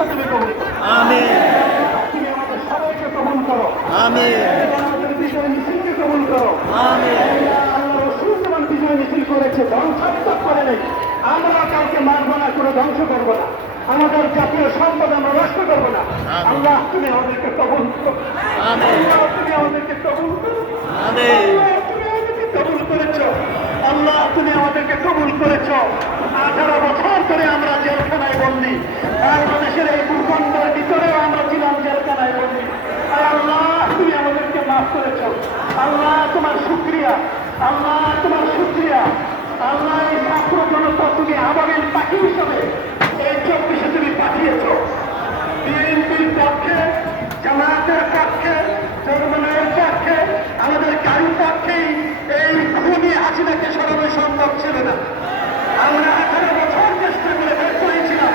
রাষ্ট্র তুমি কবুল করো। আমিন তুমি আমাদের সবাইকে কবুল করো। আমিন আমাদের বিজয় মিছিলকে কবুল করো। আমিন আল্লাহ রাসূল যেমন বিজয় মিছিল করেছে, ধ্বংসাত্মক করে নেই, আমরা কাউকে মারবো না, কোনো ধ্বংস করবো না, আমাদের জাতীয় সম্পদ আমরা নষ্ট করবো না। আল্লাহ তুমি আমাদেরকে কবুল করো। আমিন আল্লাহ তুমি আমাদেরকে কবুল করো। আমিন আল্লাহ তুমি আমাদেরকে কবুল করেছো। আল্লাহ তুমি আমাদেরকে কবুল করেছো। 18 বছর ধরে আমরা জেলখানায় বন্দী, বাংলাদেশের এই ভূখণ্ডের ভিতরেও আমরা ছিলাম জেলখানায় বন্দী। আল্লাহ তুমি আমাদেরকে মাফ করেছো। আল্লাহ তোমার শুকরিয়া, আল্লাহ তোমার শুকরিয়া। আল্লাহ এই ছাত্র জনতা তুমি আবাবিল পাখি হিসাবে এই 24-এ তুমি পাঠিয়েছো। বিএনপির পক্ষে, জামায়াতের পক্ষে, চরমনের পক্ষে, আমাদের কারোর পক্ষেই এই খুনি হাসিনাকে সরানো সম্ভব ছিল না। আমরা 18 বছর চেষ্টা করে ব্যর্থ হয়েছিলাম।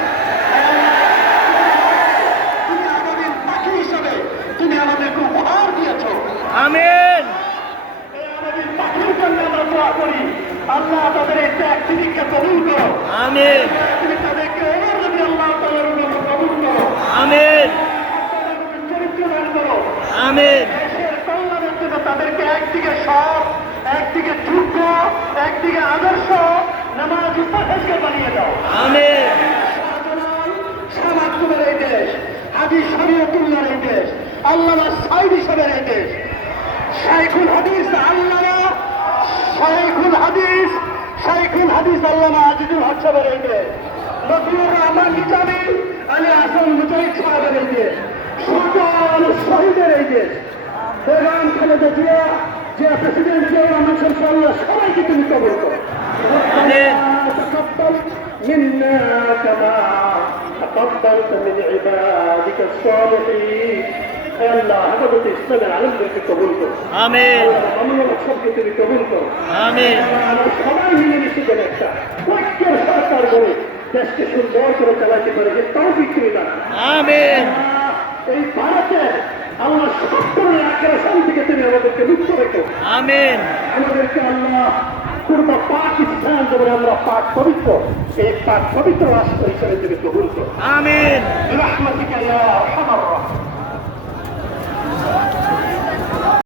তুমি আমাদের পাখি হিসাবে তুমি আমাদেরকে উপহার দিয়েছো। আমিন এই আমাদের পাখির জন্য আমরা দোয়া করি। আল্লাহ তাদের এই ত্যাগ তিনিকে কবুল করো। আমিন তুমি তাদেরকে ওমর রাদিয়াল্লাহু তাআলার উপর কবুল করো। আমিন তাদের চরিত্র দান করো। আমিন দেশের কল্যাণের জন্য তাদেরকে একদিকে সৎ, একদিকে যোগ্য, একদিকে আদর্শ নামাজি পরহেজগার বানিয়ে দাও। আমিন শাহজালাল শামাতুলের এই দেশ, হাজী শরীয়তুল্লাহর এই দেশ, আল্লামা সাঈদী সাহেবের এই দেশ, শাইখুল হাদিস আল্লামা শাইখুল হাদিস আল্লামা আজিজুল হক সাহেবের এই দেশ, মতিউর রহমান নিজামী আলী হাসান মুজাহিদ সাহেবের এই দেশ, সকল শহীদের এই দেশ, বেগম খালেদা জিয়া, প্রেসিডেন্ট জিয়া রহমান আল্লাহ সবাইকে তুমি কবুল করো। আমিন تقبل منا كما تقبلت من عبادك الصالحين. আল্লাহ আমাদের ইসলামের আলেমদেরকে কবুল করো। আমিন আল্লাহ সবকে তুমি কবুল করো। আমিন আমরা সবাই মিলেমিশে যেন একটা ঐক্যের সরকার করে দেশকে সুন্দর করে চালাতে পারে, যে তৌফিক তুমি দাও। আমিন এই ভারতে আল্লাহ সব ধরনের আগ্রাসন থেকে তুমি আমাদেরকে মুক্ত রেখো। আমিন আমাদেরকে আল্লাহ পূর্ব পাকিস্তান যেমন আমরা পাক পবিত্র, এই পাক পবিত্র রাষ্ট্র হিসেবে তুমি কবুল করো। আমিন برحمتك يا ارحم الراحمين.